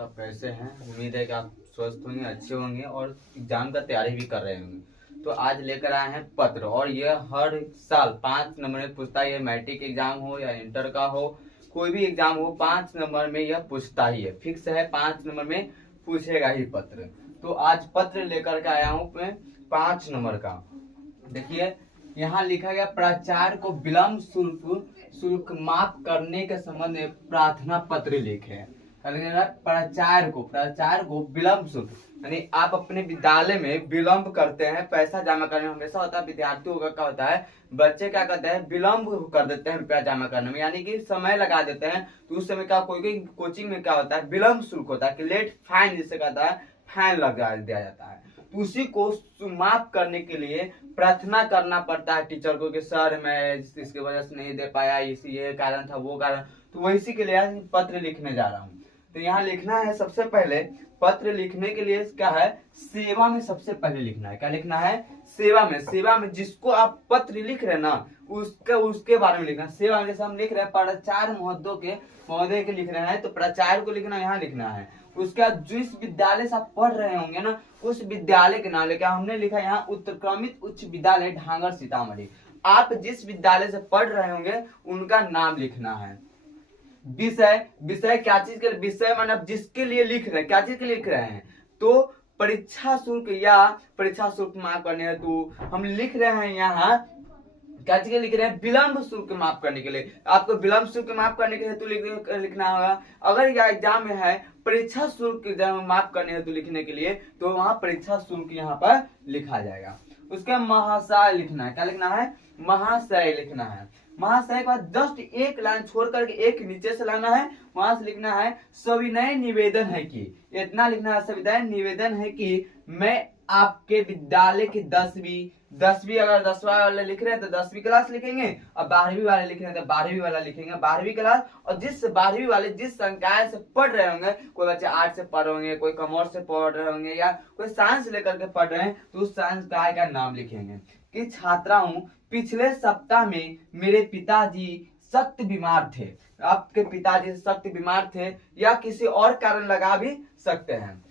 दोस्त, आप कैसे हैं? उम्मीद है कि आप स्वस्थ होंगे, अच्छे होंगे और एग्जाम का तैयारी भी कर रहे होंगे। तो आज लेकर आए हैं पत्र, और यह हर साल 5 नंबर में पूछता है। मैट्रिक एग्जाम हो या इंटर का हो, कोई भी एग्जाम हो, 5 नंबर में यह पूछता ही है, फिक्स है, 5 नंबर में पूछेगा ही पत्र। तो आज पत्र लेकर के आया हूँ मैं 5 नंबर का। देखिए यहाँ लिखा गया, प्राचार्य को विलम्ब शुल्क माफ करने के संबंध में प्रार्थना पत्र लिखे। प्राचार्य को विलम्ब शुल्क, यानी आप अपने विद्यालय में विलम्ब करते हैं पैसा जमा करने में। हमेशा होता है विद्यार्थियों का क्या होता है, बच्चे क्या करते हैं, विलम्ब कर देते हैं रुपया जमा करने में, यानी कि समय लगा देते हैं। तो उस समय क्या, कोई कोचिंग में क्या होता है, विलम्ब शुल्क होता है कि लेट फाइन जिसे कहता है, फाइन लगा दिया जाता है। तो उसी को माफ करने के लिए प्रार्थना करना पड़ता है टीचर को कि सर मैं इसकी वजह से नहीं दे पाया, इसी ये कारण था, वो कारण। तो वही इसी के लिए पत्र लिखने जा रहा हूँ। तो यहाँ लिखना है, सबसे पहले पत्र लिखने के लिए क्या है, सेवा में सबसे पहले लिखना है। क्या लिखना है? सेवा में जिसको आप पत्र लिख रहे हैं ना, उसके बारे में लिखना है। सेवा में जैसे हम लिख रहे हैं प्राचार्य महोदय के लिख रहे हैं, तो प्राचार्य को लिखना, यहाँ लिखना है। उसके बाद जिस विद्यालय से आप पढ़ रहे होंगे ना, उस विद्यालय के नाम लेकर हमने लिखा यहाँ उत्क्रमित उच्च विद्यालय ढांगर सीतामढ़ी। आप जिस विद्यालय से पढ़ रहे होंगे उनका नाम लिखना है। विषय क्या चीज के लिए, विषय मतलब जिसके लिए लिख रहे हैं, क्या चीज के लिए लिख रहे हैं, तो परीक्षा शुल्क माफ करने हेतु हम लिख रहे हैं। यहाँ क्या चीज लिख रहे हैं, विलम्ब शुल्क माफ करने के लिए। आपको विलम्ब शुल्क माफ करने के हेतु लिखना होगा। अगर यह एग्जाम में है परीक्षा शुल्क माफ करने हेतु लिखने के लिए, तो वहां परीक्षा शुल्क यहाँ पर लिखा जाएगा। उसका महाशय लिखना है। क्या लिखना है? महाशय लिखना है। महाशय के बाद जस्ट एक लाइन छोड़ करके एक नीचे से लाना है, वहां से लिखना है सविनय निवेदन है कि, इतना लिखना है, सविनय निवेदन है कि मैं आपके विद्यालय की 10वीं अगर 10वां वाले लिख रहे हैं तो 10वीं क्लास लिखेंगे, और 12वीं वाले लिख रहे हैं तो 12वीं वाला लिखेंगे, 12वीं क्लास। और जिस 12वीं वाले जिस संकाय से पढ़ रहे होंगे, कोई बच्चे आर्ट से पढ़ रहे होंगे, कोई कॉमर्स से पढ़ रहे होंगे, या कोई साइंस लेकर के पढ़ रहे हैं, तो उस संकाय का नाम लिखेंगे। कि छात्रा हूँ, पिछले सप्ताह में मेरे पिताजी सख्त बीमार थे। आपके पिताजी सख्त बीमार थे, या किसी और कारण लगा भी सकते हैं,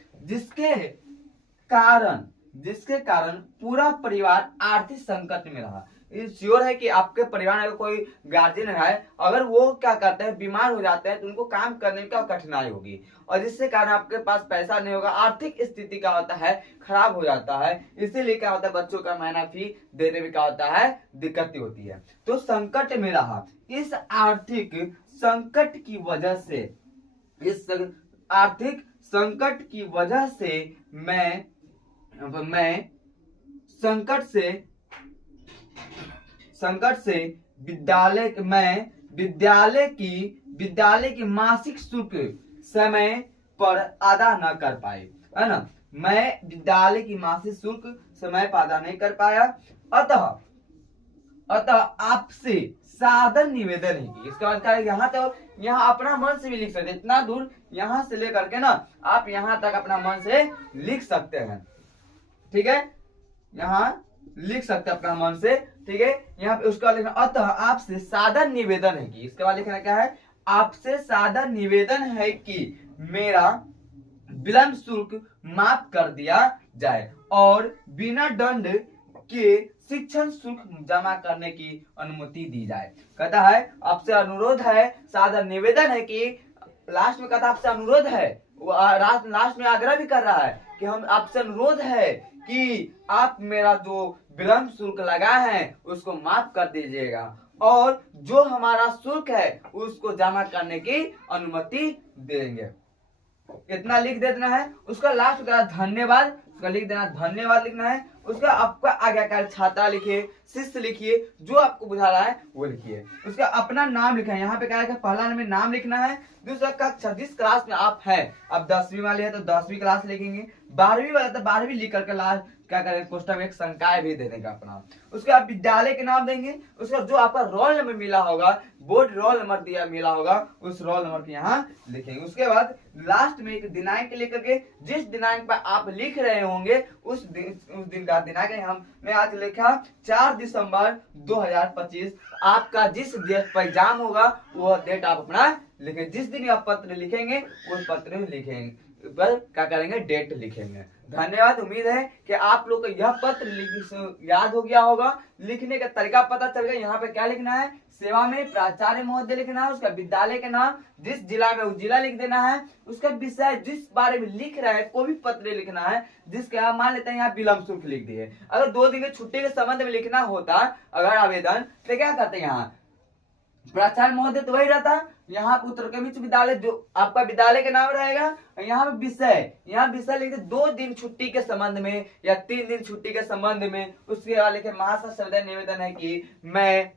जिसके कारण पूरा परिवार आर्थिक संकट में रहा। श्योर है कि आपके परिवार में कोई गार्जियन है, अगर वो क्या करते हैं, बीमार हो जाते हैं, तो उनको काम करने में क्या कठिनाई होगी, और जिससे कारण आपके पास पैसा नहीं होगा, आर्थिक स्थिति क्या होता है, खराब हो जाता है। इसीलिए क्या होता है, बच्चों का महीना फी देने में क्या होता है, दिक्कत होती है। तो संकट में रहा। इस आर्थिक संकट की वजह से मैं संकट से विद्यालय की मासिक शुल्क समय पर अदा न कर पाए, है ना। मैं विद्यालय की मासिक शुल्क समय पर अदा नहीं कर पाया, अतः आपसे सादर निवेदन है कि, इसका बाद यहाँ अपना मन से भी लिख सकते हैं। इतना दूर यहाँ से लेकर के ना, आप यहाँ तक अपना मन से लिख सकते हैं, ठीक है, यहाँ लिख सकते हैं अपना मन से, ठीक है। यहाँ पे उसका लिखना, अतः आपसे सादर निवेदन है कि, इसके बाद लिखना क्या है, आपसे सादर निवेदन है कि मेरा विलम्ब शुल्क माफ कर दिया जाए और बिना दंड के शिक्षण शुल्क जमा करने की अनुमति दी जाए। कहता है आपसे अनुरोध है, सादर निवेदन है कि, लास्ट में कहता है आपसे अनुरोध है, लास्ट में आग्रह भी कर रहा है कि हम आपसे अनुरोध है कि आप मेरा जो विलम्ब शुल्क लगा है उसको माफ कर दीजिएगा, और जो हमारा शुल्क है उसको जमा करने की अनुमति देंगे। इतना लिख देना है। उसका लास्ट का धन्यवाद, उसका लिख देना, धन्यवाद लिखना है। उसका आपका आज्ञाकारी छात्रा लिखिए, शिष्य लिखिए, जो आपको बुझा रहा है वो लिखिए। उसका अपना नाम लिखना है। यहाँ पे क्या है, पहला में नाम लिखना है। दूसरा कक्षा जिस क्लास में आप हैं, अब 10वीं वाले है तो 10वीं क्लास लिखेंगे, 12वीं वाले तो 12वीं लिख करके लास्ट क्या करेंगे, कोष्टक में एक संकाय भी दे देगा अपना। उसके बाद विद्यालय के नाम देंगे। उसका जो आपका रोल नंबर मिला होगा, बोर्ड रोल नंबर मिला होगा, उस रोल नंबर के यहाँ लिखेंगे। उसके बाद लास्ट में एक दिनांक लेकर के, जिस दिनांक पर आप लिख रहे होंगे उस दिन का दिनांक हमने आज लिखा 4 दिसंबर 2025। आपका जिस डेट पर एग्जाम होगा वो डेट आप अपना लिखेंगे, जिस दिन आप पत्र लिखेंगे उस पत्र में लिखेंगे पर क्या करेंगे, डेट लिखेंगे। धन्यवाद। उम्मीद है कि आप लोग को यह पत्र याद हो गया होगा। लिखने का तरीका पता चल गया। यहाँ पे क्या लिखना है, सेवा में प्राचार्य महोदय लिखना है, उसका विद्यालय का नाम, जिस जिला में वो जिला लिख देना है, उसका विषय, जिस बारे में लिख रहा है, कोई भी पत्र लिखना है जिसका आप मान लेते हैं यहाँ विलम्ब शुल्क लिख दिए। अगर 2 दिन की छुट्टी के संबंध में लिखना होता अगर आवेदन, तो क्या करते हैं, यहाँ प्राचार्य महोदय तो वही रहता, यहाँ उत्तर कमिच विद्यालय जो आपका विद्यालय का नाम रहेगा, यहाँ पे विषय, यहाँ विषय लिखते 2 दिन छुट्टी के संबंध में या 3 दिन छुट्टी के संबंध में। उसके बाद लिखे महाशय सविनय निवेदन है कि मैं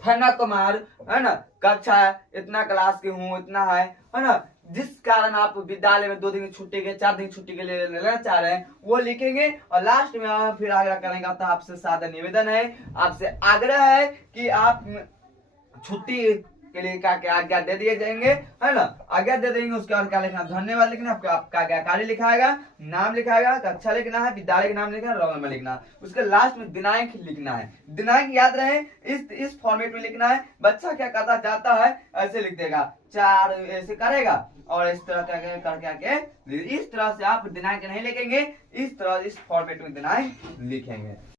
फना कुमार, है ना, कक्षा इतना क्लास के हूँ, इतना है ना, जिस कारण आप विद्यालय में 2 दिन की छुट्टी के 4 दिन छुट्टी के लिए लेना चाह रहे हैं वो लिखेंगे। और लास्ट में आप फिर आग्रह करेंगे, तो आपसे सादा निवेदन है, आपसे आग्रह है कि आप छुट्टी के लिए क्या आज्ञा दे दिए जाएंगे, है ना, आज्ञा दे देंगे। उसके बाद क्या लिखना, धन्यवाद लिखना, आपका क्या कार्य लिखाएगा, नाम लिखाएगा, कक्षा लिखना है, विद्यालय का नाम लिखना है, रोल नंबर लिखना है। उसके लास्ट में दिनांक लिखना है। दिनांक याद रहे इस फॉर्मेट में लिखना है। बच्चा क्या करता जाता है ऐसे लिख देगा, 4 ऐसे करेगा और इस तरह करके इस तरह से आप दिनांक नहीं लिखेंगे, इस तरह इस फॉर्मेट में दिनांक लिखेंगे।